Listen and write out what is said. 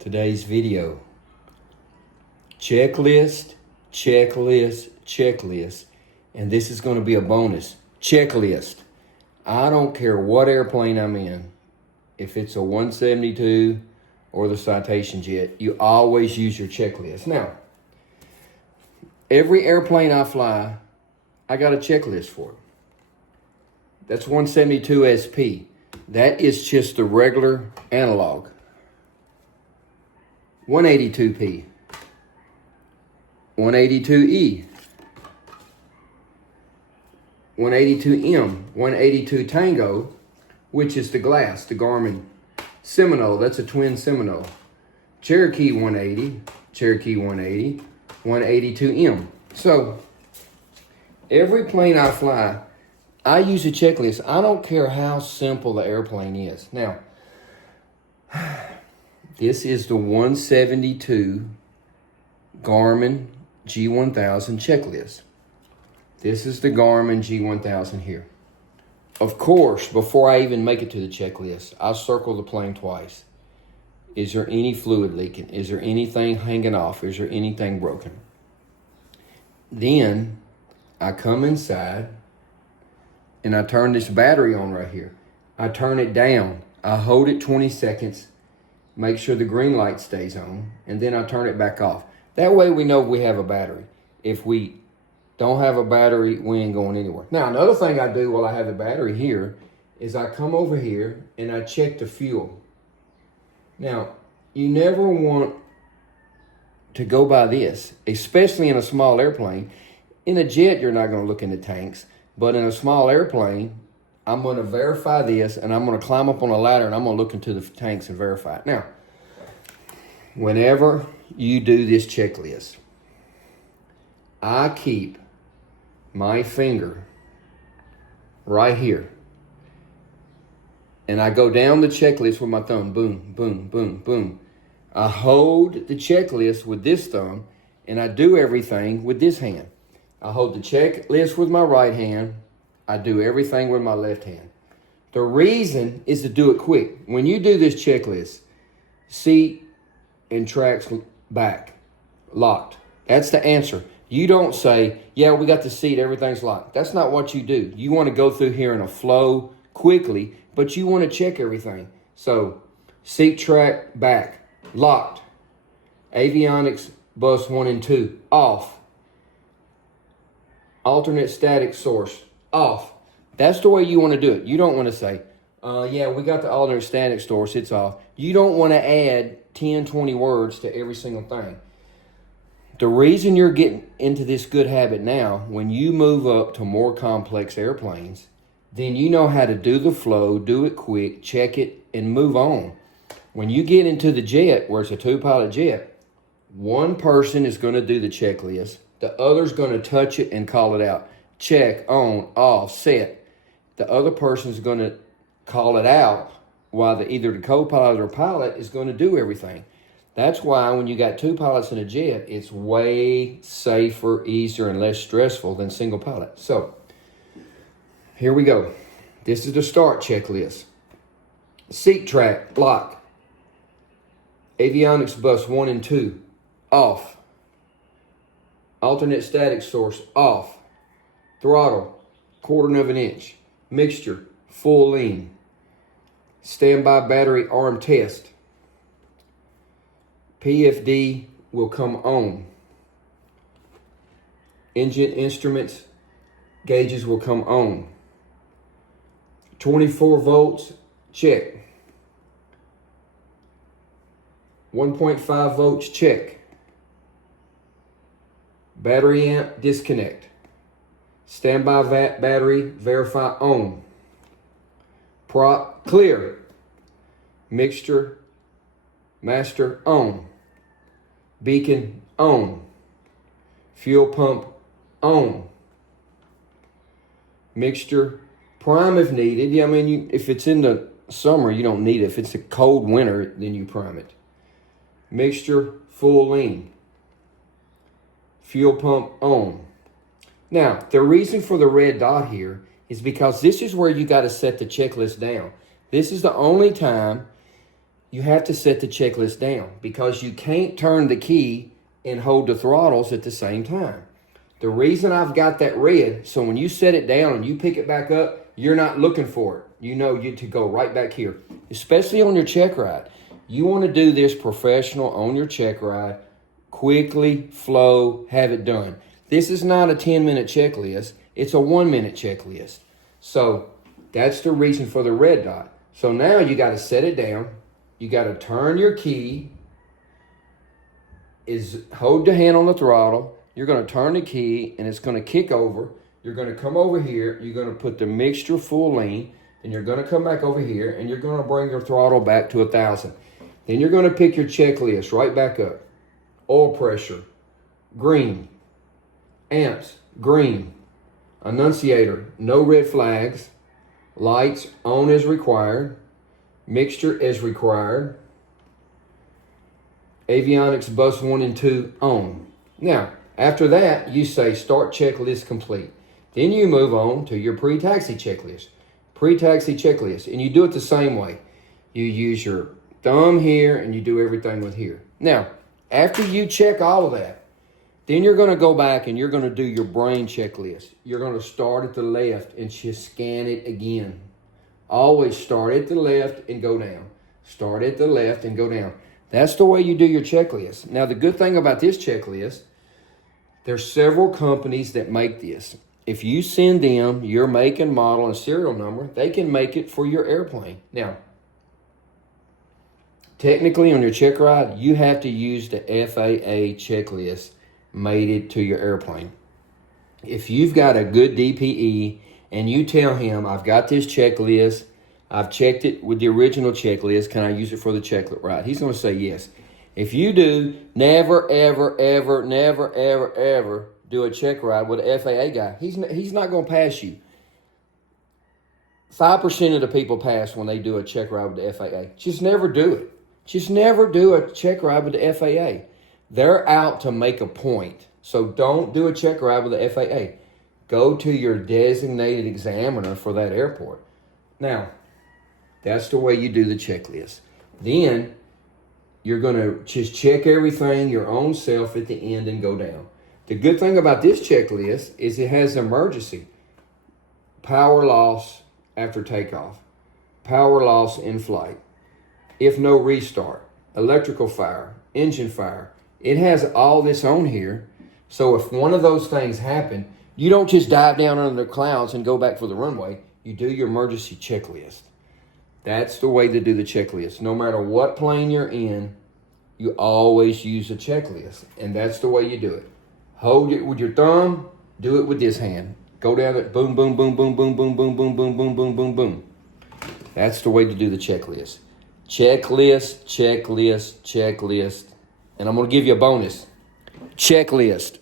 today's video. Checklist, checklist, checklist. And this is going to be a bonus. Checklist. I don't care what airplane I'm in. If it's a 172 or the Citation jet, you always use your checklist. Now, every airplane I fly, I got a checklist for it. That's 172 SP. That is just the regular analog. 182P. 182E. 182M. 182 Tango, which is the glass, the Garmin Seminole. That's a twin Seminole. Cherokee 180. Cherokee 180. 182M. So, every plane I fly, I use a checklist. I don't care how simple the airplane is. Now, this is the 172 Garmin G1000 checklist. This is the Garmin G1000 here. Of course, before I even make it to the checklist, I circle the plane twice. Is there any fluid leaking? Is there anything hanging off? Is there anything broken? Then I come inside and I turn this battery on right here. I turn it down. I hold it 20 seconds, make sure the green light stays on, and then I turn it back off. That way we know we have a battery. If we don't have a battery, we ain't going anywhere. Now, another thing I do while I have the battery here is I come over here and I check the fuel. Now, you never want to go by this, especially in a small airplane. In a jet, you're not going to look in the tanks. But in a small airplane, I'm going to verify this, and I'm going to climb up on a ladder, and I'm going to look into the tanks and verify it. Now, whenever you do this checklist, I keep my finger right here, and I go down the checklist with my thumb. Boom, boom, boom, boom. I hold the checklist with this thumb, and I do everything with this hand. I hold the checklist with my right hand. I do everything with my left hand. The reason is to do it quick. When you do this checklist, seat and tracks back, locked. That's the answer. You don't say, yeah, we got the seat, everything's locked. That's not what you do. You want to go through here in a flow quickly, but you want to check everything. So, seat track back, locked. Avionics bus 1 and 2, off. Alternate static source, off. That's the way you want to do it. You don't want to say, yeah, we got the alternate static source, it's off. You don't want to add 10, 20 words to every single thing. The reason you're getting into this good habit now, when you move up to more complex airplanes, then you know how to do the flow, do it quick, check it, and move on. When you get into the jet, where it's a two-pilot jet, one person is going to do the checklist. The other's going to touch it and call it out. Check, on, off, set. The other person's going to call it out while either the co-pilot or pilot is going to do everything. That's why when you got two pilots in a jet, it's way safer, easier, and less stressful than single pilot. So, here we go. This is the start checklist. Seat track, lock. Avionics bus 1 and 2, off. Alternate static source, off. Throttle, 1/4 inch. Mixture, full lean. Standby battery arm test. PFD will come on. Engine instruments, gauges will come on. 24 volts, check. 1.5 volts, check. Battery amp, disconnect. Standby battery, verify on. Prop, clear. Mixture, master, on. Beacon, on. Fuel pump, on. Mixture, prime if needed. Yeah, I mean, if it's in the summer, you don't need it. If it's a cold winter, then you prime it. Mixture, full lean. Fuel pump on. Now, the reason for the red dot here is because this is where you got to set the checklist down. This is the only time you have to set the checklist down because you can't turn the key and hold the throttles at the same time. The reason I've got that red, so when you set it down and you pick it back up, you're not looking for it. You know you to go right back here, especially on your check ride. You want to do this professional on your check ride, quickly, flow, have it done. This is not a 10-minute checklist. It's a 1-minute checklist. So that's the reason for the red dot. So now you got to set it down. You got to turn your key, hold the hand on the throttle. You're going to turn the key and it's going to kick over. You're going to come over here. You're going to put the mixture full lean. And you're going to come back over here and you're going to bring your throttle back to 1,000. Then you're going to pick your checklist right back up. Oil pressure, green. Amps, green. Annunciator, no red flags. Lights, on as required. Mixture as required. Avionics bus 1 and 2 on. Now, after that, you say start checklist complete. Then you move on to your pre-taxi checklist. Pre-taxi checklist. And you do it the same way. You use your thumb here and you do everything with here. Now, after you check all of that, then you're going to go back and you're going to do your brain checklist. You're going to start at the left and just scan it again. Always start at the left and go down. Start at the left and go down. That's the way you do your checklist. Now, the good thing about this checklist, there's several companies that make this. If you send them your make and model and serial number, they can make it for your airplane. Now, technically on your check ride, you have to use the FAA checklist mated to your airplane. If you've got a good DPE and you tell him, I've got this checklist, I've checked it with the original checklist, can I use it for the check ride? He's going to say yes. If you do, never, ever, ever, never, ever, ever do a check ride with an FAA guy. He's not going to pass you. 5% of the people pass when they do a check ride with the FAA. Just never do it. Just never do a check ride with the FAA. They're out to make a point. So don't do a check ride with the FAA. Go to your designated examiner for that airport. Now, that's the way you do the checklist. Then you're going to just check everything your own self at the end and go down. The good thing about this checklist is it has emergency. Power loss after takeoff. Power loss in flight. If no restart. Electrical fire. Engine fire. It has all this on here. So if one of those things happen, you don't just dive down under the clouds and go back for the runway. You do your emergency checklist. That's the way to do the checklist. No matter what plane you're in, you always use a checklist. And that's the way you do it. Hold it with your thumb. Do it with this hand. Go down it. Boom, boom, boom, boom, boom, boom, boom, boom, boom, boom, boom, boom, boom. That's the way to do the checklist. Checklist, checklist, checklist. And I'm going to give you a bonus. Checklist.